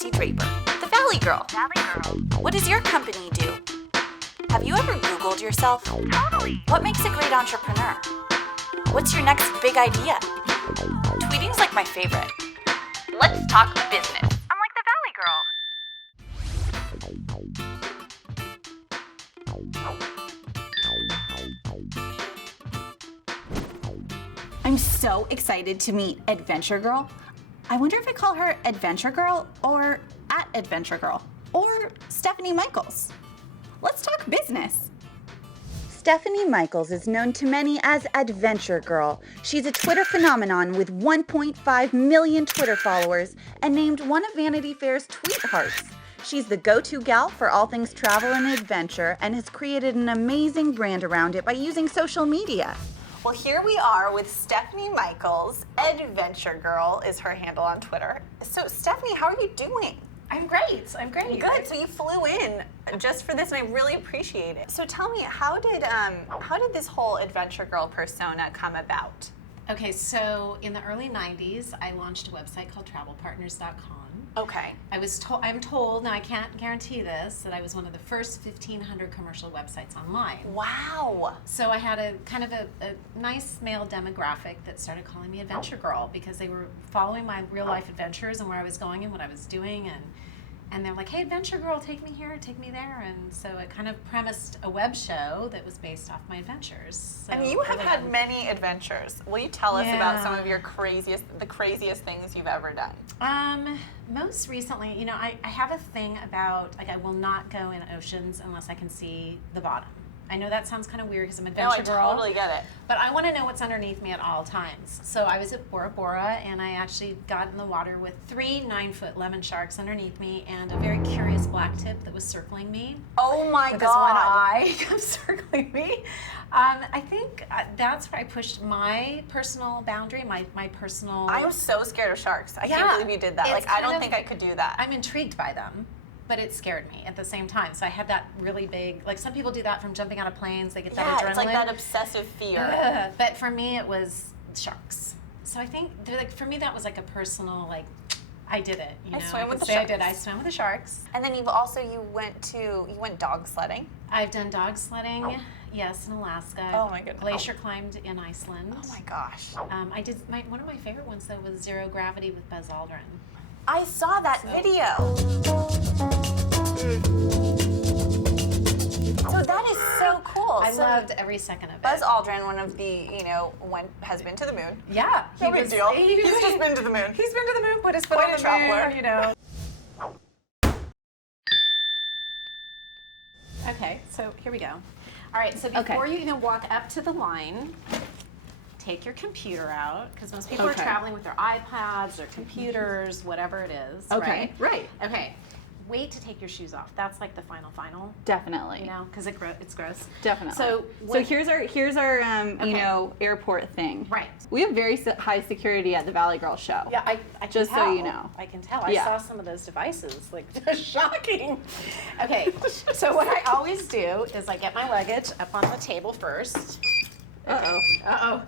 Jesse Draper, the Valley Girl. What does your company do? Have you ever Googled yourself? Totally. What makes a great entrepreneur? What's your next big idea? Tweeting's like my favorite. Let's talk business. I'm like the Valley Girl. I'm so excited to meet Adventure Girl. I wonder if I call her Adventure Girl or @Adventure Girl or Stefanie Michaels. Let's talk business. Stefanie Michaels is known to many as Adventure Girl. She's a Twitter phenomenon with 1.5 million Twitter followers and named one of Vanity Fair's Tweet Hearts. She's the go-to gal for all things travel and adventure and has created an amazing brand around it by using social media. Well, here we are with Stefanie Michaels. Adventure Girl is her handle on Twitter. So, Stefanie, how are you doing? I'm great. Good. So you flew in just for this, and I really appreciate it. So tell me, how did this whole Adventure Girl persona come about? Okay, so in the early 90s, I launched a website called travelpartners.com. Okay. I'm told, now I can't guarantee this, that I was one of the first 1,500 commercial websites online. Wow. So I had a kind of a nice male demographic that started calling me Adventure Girl because they were following my real life adventures and where I was going and what I was doing, and they're like, hey, Adventure Girl, take me here, take me there. And so it kind of premised a web show that was based off my adventures. So I mean, you have had many adventures. Will you tell us about some of your the craziest things you've ever done? Most recently, you know, I have a thing about, like, I will not go in oceans unless I can see the bottom. I know that sounds kind of weird because I'm an adventure girl. No, I totally get it. But I want to know what's underneath me at all times. So I was at Bora Bora, and I actually got in the water with 3 9-foot lemon sharks underneath me and a very curious black tip that was circling me. Oh my with God. With this one eye kept circling me. I think that's where I pushed my personal boundary, my personal... I'm so scared of sharks. I can't believe you did that. Like, I don't think I could do that. I'm intrigued by them, but it scared me at the same time. So I had that really big, like some people do that from jumping out of planes, they get that adrenaline. Yeah, it's like that obsessive fear. But for me, it was sharks. So I think, like, for me, that was like a personal, like, I did it. You know? swam with the I sharks. did. I swam with the sharks. And then you went dog sledding. I've done dog sledding, yes, in Alaska. Oh my goodness. Glacier climbed in Iceland. Oh my gosh. I did, one of my favorite ones, though, was Zero Gravity with Buzz Aldrin. I saw that video. So that is so cool. I loved every second of it. Buzz Aldrin, one of the, has been to the moon. Yeah. No big deal. He's just been to the moon. He's been to the moon, put his foot Quite on a the traveler. moon, you know. Okay, so here we go. All right, so before you even walk up to the line, take your computer out, because most people are traveling with their iPads, their computers, whatever it is. Okay, right. Okay, wait to take your shoes off. That's like the final. Definitely. You know, because it's gross. Definitely. So here's our airport thing. Right. We have very high security at the Valley Girl show. Yeah, I can just tell. so you know. I can tell. Yeah. I saw some of those devices. Like, they're shocking. Okay, so what I always do is I get my luggage up on the table first. Uh-oh. Uh-oh.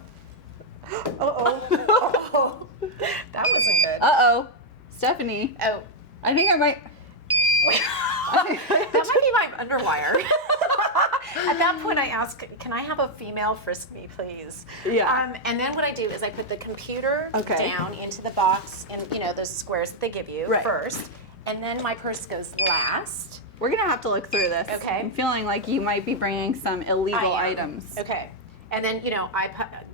Uh-oh. That wasn't good. Uh-oh. Stephanie. Oh. I think I might... That might be my underwire. At that point, I ask, can I have a female frisk me, please? Yeah. And then what I do is I put the computer Okay. down into the box and, those squares that they give you first. And then my purse goes last. We're going to have to look through this. Okay. I'm feeling like you might be bringing some illegal I am. items. Okay. And then,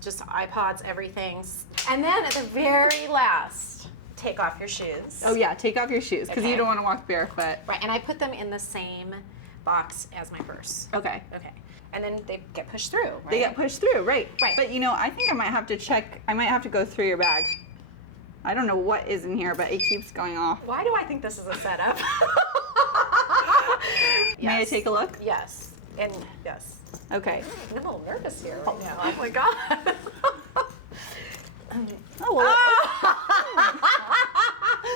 just iPods, everything. And then at the very last, take off your shoes. Oh, yeah. Take off your shoes because you don't want to walk barefoot. Right. And I put them in the same box as my purse. Okay. Okay. And then they get pushed through, right? They get pushed through, right. Right. But, I think I might have to check. I might have to go through your bag. I don't know what is in here, but it keeps going off. Why do I think this is a setup? May I take a look? Yes. And yes. Okay. I'm a little nervous here right now. Oh my God.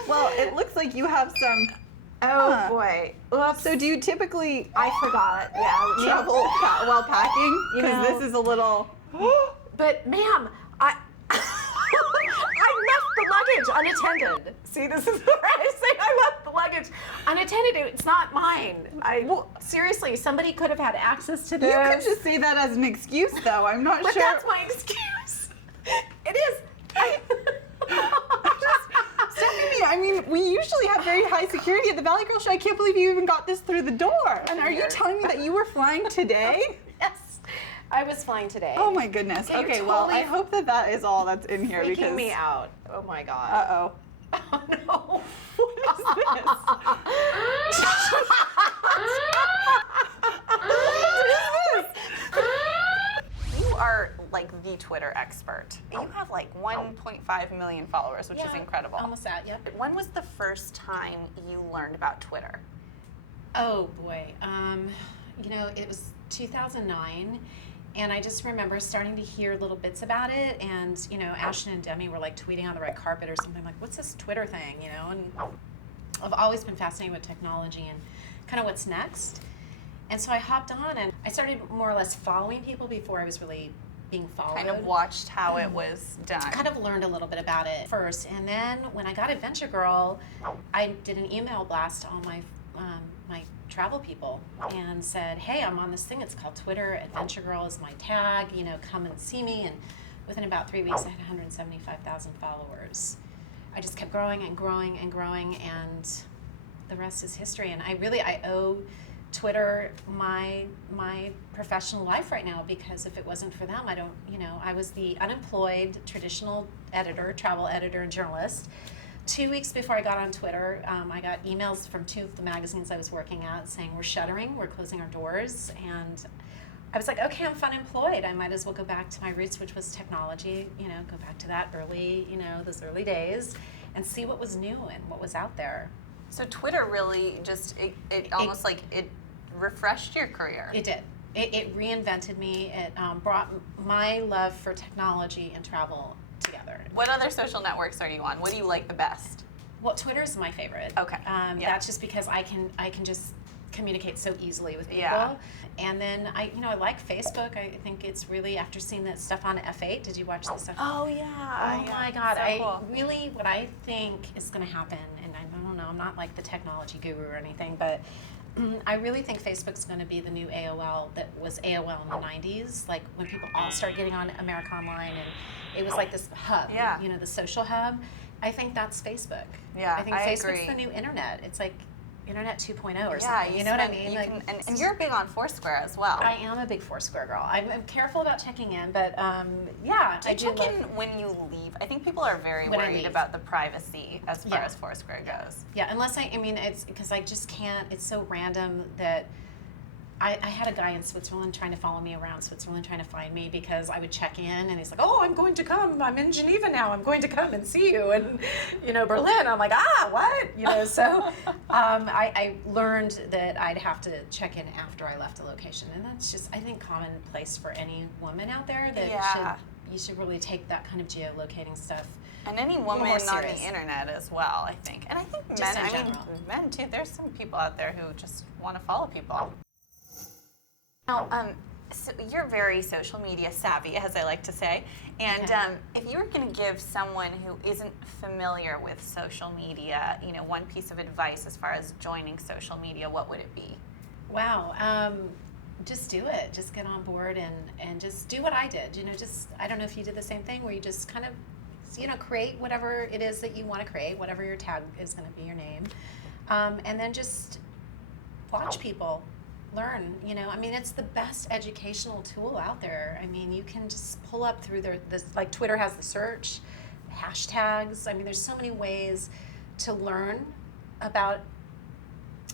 Well, it looks like you have some. Oh boy. Oops. So do you typically I forgot. Yeah. travel while packing? Because this is a little. But ma'am, I left the luggage unattended. See, this is where I say I left the luggage unattended. It's not mine. Seriously, somebody could have had access to this. You could just say that as an excuse, though. I'm not But sure. that's my excuse. It is. Stephanie, I mean, we usually have very high security at the Valley Girl Show. I can't believe you even got this through the door. And are you telling me that you were flying today? Yes, I was flying today. Oh my goodness. Yeah, you're Okay, well, totally I hope that that is all that's in here freaking because. me out. Oh my god. Uh-oh. Oh no. What is this? You are like the Twitter expert. You have like 1.5 million followers, which is incredible. Almost that, yep. When was the first time you learned about Twitter? Oh boy. It was 2009. And I just remember starting to hear little bits about it, and Ashton and Demi were like tweeting on the red carpet or something, like, what's this Twitter thing, And I've always been fascinated with technology and kind of what's next. And so I hopped on and I started more or less following people before I was really being followed. Kind of watched how it was done. Kind of learned a little bit about it first, and then when I got Adventure Girl, I did an email blast to all my my travel people and said, hey, I'm on this thing, it's called Twitter, Adventure Girl is my tag, come and see me. And within about 3 weeks I had 175,000 followers. I just kept growing and growing and growing, and the rest is history. And I owe Twitter my professional life right now, because if it wasn't for them, I was the unemployed traditional editor, travel editor and journalist. 2 weeks before I got on Twitter, I got emails from 2 of the magazines I was working at saying, we're shuttering, we're closing our doors. And I was like, okay, I'm unemployed. I might as well go back to my roots, which was technology, go back to that early, those early days, and see what was new and what was out there. So Twitter really just, it almost like it refreshed your career. It did. It reinvented me. It brought my love for technology and travel together. What other social networks are you on? What do you like the best? Well, Twitter is my favorite. Okay. That's just because I can just communicate so easily with people. Yeah. And then I like Facebook. I think it's really, after seeing that stuff on F8, did you watch the stuff? Oh yeah. Oh my God. So cool. What I think is going to happen, and I don't know, I'm not like the technology guru or anything, but I really think Facebook's going to be the new AOL that was AOL in the 90s, like when people all started getting on America Online, and it was like this hub, the social hub. I think that's Facebook. Yeah, I think I Facebook's agree. the new internet. It's like Internet 2.0 or Yeah, something. You know what I mean? And you're big on Foursquare as well. I am a big Foursquare girl. I'm careful about checking in, but I do check like, in when you leave. I think people are very When I worried leave. about the privacy as far Yeah. as Foursquare goes. Yeah, unless it's because I just can't. It's so random that I had a guy in Switzerland trying to follow me around Switzerland, trying to find me because I would check in, and he's like, "Oh, I'm going to come. I'm in Geneva now. I'm going to come and see you." And Berlin. I'm like, what? So I learned that I'd have to check in after I left a location, and that's just, I think, commonplace for any woman out there that you should really take that kind of geolocating stuff. And any more woman on serious. the internet as well, I think. And I think Just men, in general. men too. There's some people out there who just want to follow people. Now, so you're very social media savvy, as I like to say. And Okay. if you were going to give someone who isn't familiar with social media, one piece of advice as far as joining social media, what would it be? Wow. Just do it. Just get on board and just do what I did. I don't know if you did the same thing, where you just kind of, create whatever it is that you want to create, whatever your tag is going to be, your name. And then just watch people, learn, it's the best educational tool out there. You can just pull up through like Twitter has the search, hashtags. There's so many ways to learn about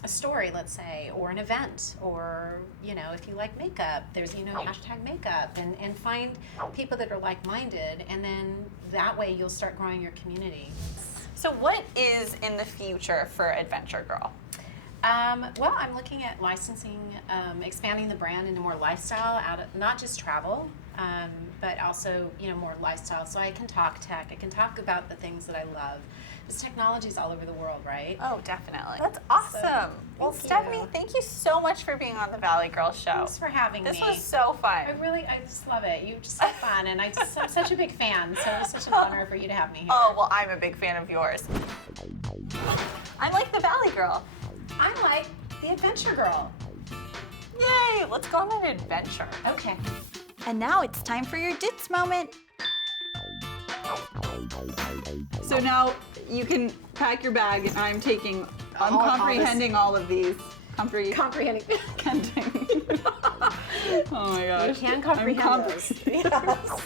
a story, let's say, or an event, or if you like makeup, there's hashtag makeup, and find people that are like-minded, and then that way you'll start growing your community. So what is in the future for Adventure Girl? Well, I'm looking at licensing, expanding the brand into more lifestyle, not just travel. but also, more lifestyle. So I can talk tech. I can talk about the things that I love. This technology is all over the world, right? Oh, definitely. That's awesome. Well, thank Stefanie, you. thank you so much for being on the Valley Girl Show. Thanks for having me. This was so fun. I just love it. You're just so fun, and I'm such a big fan. So it was such an honor for you to have me here. Oh, well, I'm a big fan of yours. I'm like the Valley Girl. I'm like the adventure girl. Yay, let's go on an adventure. Okay. And now it's time for your Dits moment. So now you can pack your bag, and I'm comprehending all of these. Comprehending. Oh my gosh. You can comprehend those. Yes.